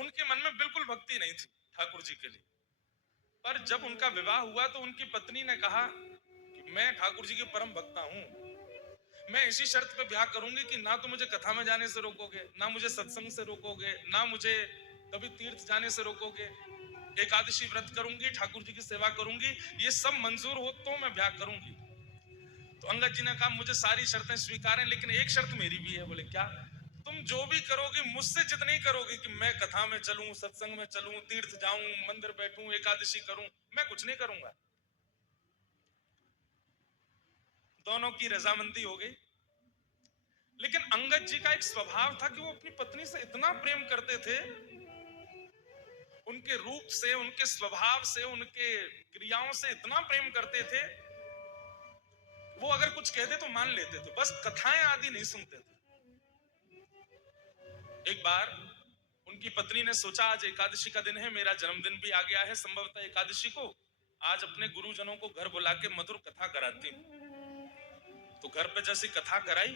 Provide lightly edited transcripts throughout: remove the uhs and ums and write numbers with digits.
उनके मन में बिल्कुल भक्ति नहीं थी ठाकुर जी के लिए। पर जब उनका विवाह हुआ तो उनकी पत्नी ने कहा कि मैं ठाकुर जी की परम भक्ता हूं, मैं इसी शर्त पे ब्याह करूंगी कि ना तो मुझे कथा में जाने से रोकोगे, ना मुझे सत्संग से रोकोगे, ना मुझे कभी तीर्थ जाने से रोकोगे। एकादशी व्रत करूंगी, ठाकुर जी की सेवा करूंगी, ये सब मंजूर हो तो मैं ब्याह करूंगी। तो अंगद जी ने कहा मुझे सारी शर्तें स्वीकार हैं, लेकिन एक शर्त मेरी भी है। बोले क्या? तुम जो भी करोगी मुझसे जिद नहीं करोगी कि मैं कथा में चलूं, सत्संग में चलूं, तीर्थ जाऊं, मंदिर बैठूं, एकादशी करूं, मैं कुछ नहीं करूंगा। दोनों की रजामंदी हो गई। लेकिन अंगद जी का एक स्वभाव था कि वो अपनी पत्नी से इतना प्रेम करते थे, उनके रूप से, उनके स्वभाव से, उनके क्रियाओं से इतना प्रेम करते थे, वो अगर कुछ कहते तो मान लेते थे, बस कथाएं आदि नहीं सुनते थे। एक बार उनकी पत्नी ने सोचा आज एकादशी का दिन है, मेरा जन्मदिन भी आ गया है संभवतः एकादशी को, आज अपने गुरुजनों को घर बुला के मधुर कथा कराती हूँ। तो घर पे जैसी कथा कराई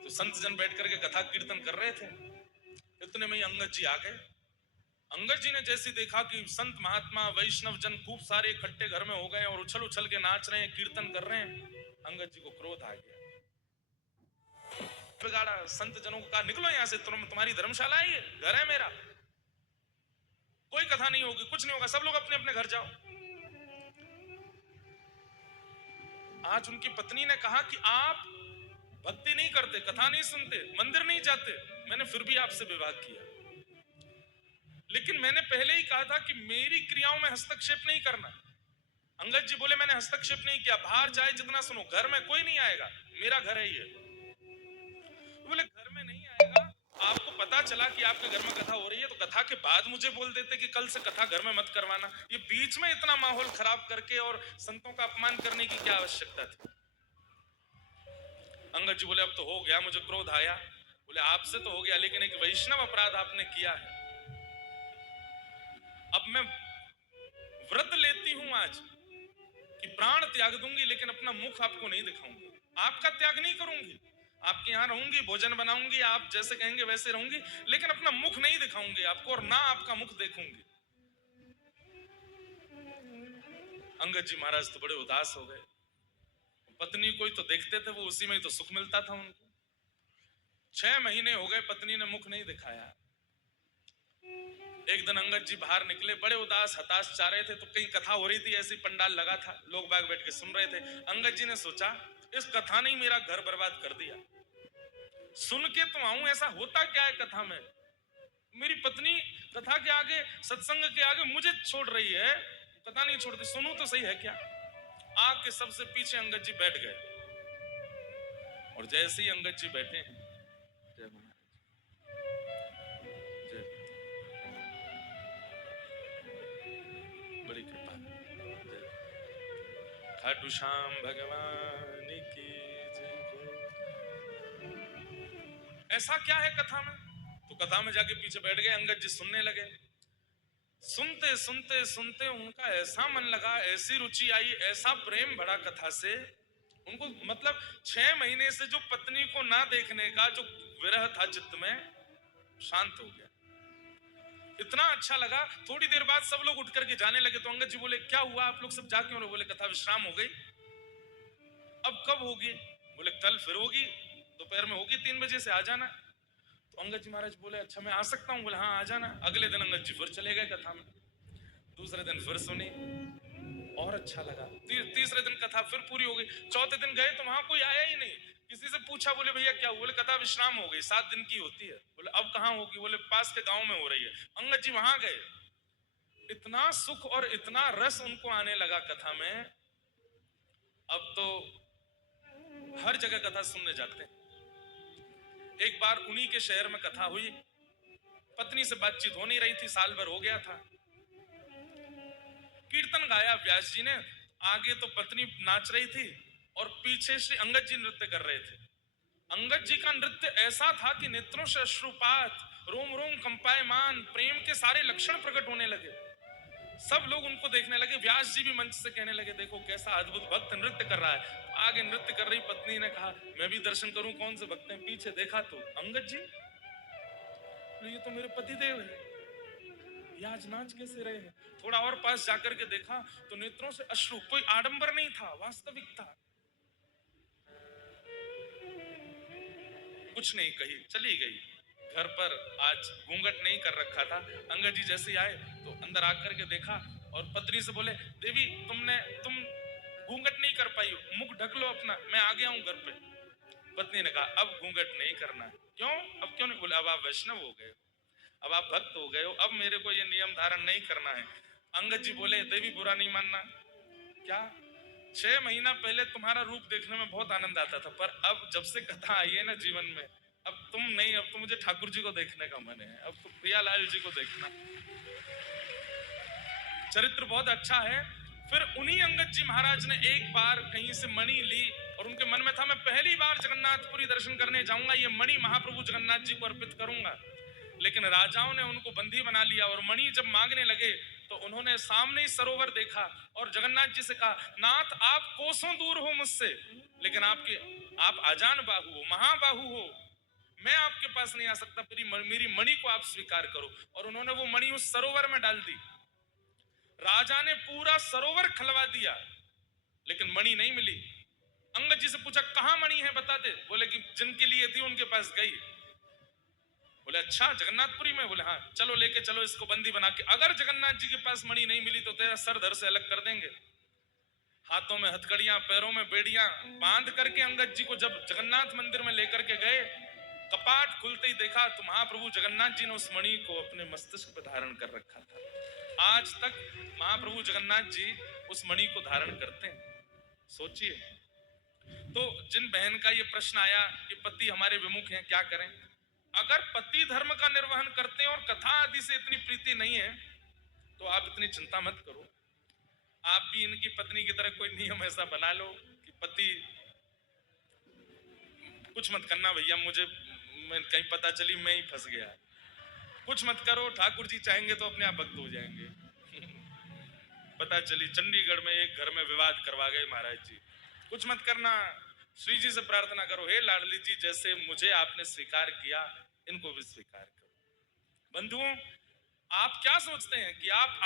तो संत जन बैठ करके कथा कीर्तन कर रहे थे। इतने में ही अंगद जी आ गए। अंगद जी ने जैसे देखा कि संत महात्मा वैष्णव जन खूब सारे इकट्ठे घर में हो गए और उछल उछल के नाच रहे हैं, कीर्तन कर रहे हैं, अंगद जी को क्रोध आ गया। बिगाड़ा संत जनों को कहा निकलो यहां से, तुम्हारी धर्मशाला है, ये घर है मेरा, कोई कथा नहीं होगी, कुछ नहीं होगा, सब लोग अपने अपने घर जाओ। आज उनकी पत्नी ने कहा कि आप भक्ति नहीं करते, कथा नहीं सुनते, मंदिर नहीं जाते, मैंने फिर भी आपसे विवाह किया, लेकिन मैंने पहले ही कहा था कि मेरी क्रियाओं में हस्तक्षेप नहीं करना। अंगद जी बोले मैंने हस्तक्षेप नहीं किया, बाहर चाहे जितना सुनो, घर में कोई नहीं आएगा, मेरा घर है ये। बोले घर में नहीं आएगा, आपको पता चला कि आपके घर में कथा हो रही है तो कथा के बाद मुझे बोल देते कि कल से कथा घर में मत करवाना, ये बीच में इतना माहौल खराब करके और संतों का अपमान करने की क्या आवश्यकता थी। अंगद जी बोले अब तो हो गया, मुझे क्रोध आया। बोले आपसे तो हो गया, लेकिन एक वैष्णव अपराध आपने किया है। अब मैं व्रत लेती हूं आज कि प्राण त्याग दूंगी, लेकिन अपना मुख आपको नहीं दिखाऊंगी, आपका त्याग नहीं करूंगी, आपके यहाँ रहूंगी, भोजन बनाऊंगी, आप जैसे कहेंगे वैसे रहूंगी, लेकिन अपना मुख नहीं दिखाऊंगी आपको और ना आपका मुख देखूंगी। अंगद जी महाराज तो बड़े उदास हो गए। पत्नी को ही तो देखते थे वो, उसी में ही तो सुख मिलता था उनको। 6 महीने हो गए पत्नी ने मुख नहीं दिखाया। एक दिन अंगद जी बाहर निकले, बड़े उदास हताश जा रहे थे, तो कहीं कथा हो रही थी, ऐसी पंडाल लगा था, लोग बाग बैठ के सुन रहे थे। अंगद जी ने सोचा इस कथा ने मेरा घर बर्बाद कर दिया, सुन के तो आऊं, ऐसा होता क्या है कथा में, मेरी पत्नी कथा के आगे, सत्संग के आगे मुझे छोड़ रही है, कथा नहीं छोड़ती, सुनूं तो सही है क्या। आके सबसे पीछे अंगद जी बैठ गए, और जैसे ही अंगद जी बैठे हैं, जय जय, बड़ी कृपा, खाटू श्याम भगवान की जय। ऐसा क्या है कथा में? तो कथा में जाके पीछे बैठ गए, अंगद जी सुनने लगे। सुनते सुनते सुनते उनका ऐसा मन लगा, ऐसी रुचि आई, ऐसा प्रेम बढ़ा कथा से, उनको मतलब 6 महीने से जो पत्नी को ना देखने का जो विरह था चित्त में, शांत हो गया। इतना अच्छा लगा। थोड़ी देर बाद सब लोग उठ करके जाने लगे, तो अंगद जी बोले क्या हुआ, आप लोग सब जा क्यों रहे? बोले कथा विश्राम हो गई। अब कब होगी? बोले कल फिर होगी, दोपहर में होगी, 3 बजे से आ जाना। तो अंगद जी महाराज बोले अच्छा मैं आ सकता हूँ? बोले हाँ आ जाना। अगले दिन अंगद जी फिर चले गए कथा में, दूसरे दिन फिर सुनी, और अच्छा लगा। तीसरे दिन कथा फिर पूरी हो गई। चौथे दिन गए तो वहां कोई आया ही नहीं। किसी से पूछा, बोले भैया क्या हुआ? बोले कथा विश्राम हो गई, 7 दिन की होती है। बोले अब कहाँ होगी? बोले पास के गांव में हो रही है। अंगद जी वहां गए, इतना सुख और इतना रस उनको आने लगा कथा में, अब तो हर जगह कथा सुनने जाते हैं। एक बार उन्हीं के शहर में कथा हुई, पत्नी से बातचीत हो नहीं रही थी, साल भर हो गया था। कीर्तन गाया व्यास जी ने, आगे तो पत्नी नाच रही थी और पीछे श्री अंगद जी नृत्य कर रहे थे। अंगद जी का नृत्य ऐसा था कि नेत्रों से अश्रुपात, रोम रोम कंपायमान, प्रेम के सारे लक्षण प्रकट होने लगे। सब लोग उनको देखने लगे। व्यास जी भी मंच से कहने लगे देखो कैसा अद्भुत भक्त नृत्य कर रहा है। आगे नृत्य कर रही पत्नी ने कहा मैं भी दर्शन करूं, कौन से भक्त हैं? पीछे देखा तो अंगद जी, ये तो मेरे पति देव है। ये आज नाच कैसे रहे हैं। थोड़ा और पास जाकर के देखा तो नेत्रों से अश्रु, कोई आडंबर नहीं था, वास्तविक था। कुछ नहीं कही, चली गई। घर पर आज घूंघट नहीं कर रखा था। अंगद जी जैसे ही आए तो अंदर आकर के देखा और पत्नी से बोले, देवी तुम घूंघट नहीं कर पाई, मुख ढक लो अपना, मैं आ गया हूं घर पे। पत्नी ने कहा, अब घूंघट नहीं करना। क्यों? अब क्यों नहीं? बोले, अब आप वैष्णव हो गए, अब आप भक्त हो गए हो, अब मेरे को ये नियम धारण नहीं करना है। अंगद जी बोले, देवी बुरा नहीं मानना। क्या? 6 महीना पहले तुम्हारा रूप देखने में बहुत आनंद आता था, पर अब जब से कथा आई है ना जीवन में, अब तुम नहीं, अब तो मुझे ठाकुर जी को देखने का मन है, अब तो प्रियालाल जी को देखना। चरित्र बहुत अच्छा है। फिर उन्हीं अंगद जी महाराज ने एक बार कहीं से मणि ली और उनके मन में था, मैं पहली बार जगन्नाथपुरी दर्शन करने जाऊंगा, ये मणि महाप्रभु जगन्नाथ जी को अर्पित करूंगा। लेकिन राजाओं ने उनको बंदी बना लिया और मणि जब मांगने लगे तो उन्होंने सामने ही सरोवर देखा और जगन्नाथ जी से कहा, नाथ आप कोसों दूर हो मुझसे, लेकिन आप आजान बाहु हो, महाबाहु हो, मैं आपके पास नहीं आ सकता, मेरी मणि को आप स्वीकार करो। और उन्होंने वो मणि उस सरोवर में डाल दी। राजा ने पूरा सरोवर खलवा दिया लेकिन मणि नहीं मिली। अंगद जी से पूछा, कहां मणि है बता दे। बोले कि जिनके लिए थी उनके पास गई। बोले, अच्छा जगन्नाथपुरी में? बोले, हाँ, चलो लेके चलो इसको बंदी बना के, अगर जगन्नाथ जी के पास मणि नहीं मिली तो तेरा सर धड़ से अलग कर देंगे। हाथों में हथकड़ियां, पैरों में बेड़ियां बांध करके अंगद जी को जब जगन्नाथ मंदिर में लेकर के गए, कपाट खुलते ही देखा तो महाप्रभु जगन्नाथ जी ने उस मणि को अपने मस्तिष्क पर धारण कर रखा था। आज तक महाप्रभु जगन्नाथ जी उस मणि को धारण करते हैं। सोचिए। तो जिन बहन का ये प्रश्न आया कि पति हमारे विमुख हैं, क्या करें? अगर पति धर्म का निर्वहन करते हैं और कथा आदि से इतनी प्रीति नहीं है तो आप इतनी चिंता मत करो। आप भी इनकी पत्नी की तरह कोई नियम ऐसा बना लो कि पति, कुछ मत करना भैया, मैं कहीं पता चली मैं ही फंस गया, कुछ मत करो, ठाकुर जी चाहेंगे तो अपने आप भक्त हो जाएंगे। पता चली चंडीगढ़ में एक घर में विवाद करवा गए महाराज जी। कुछ मत करना, श्री जी से प्रार्थना करो, हे लाडली जी, जैसे मुझे आपने स्वीकार किया इनको भी स्वीकार करो। बंधुओं, आप क्या सोचते हैं कि आप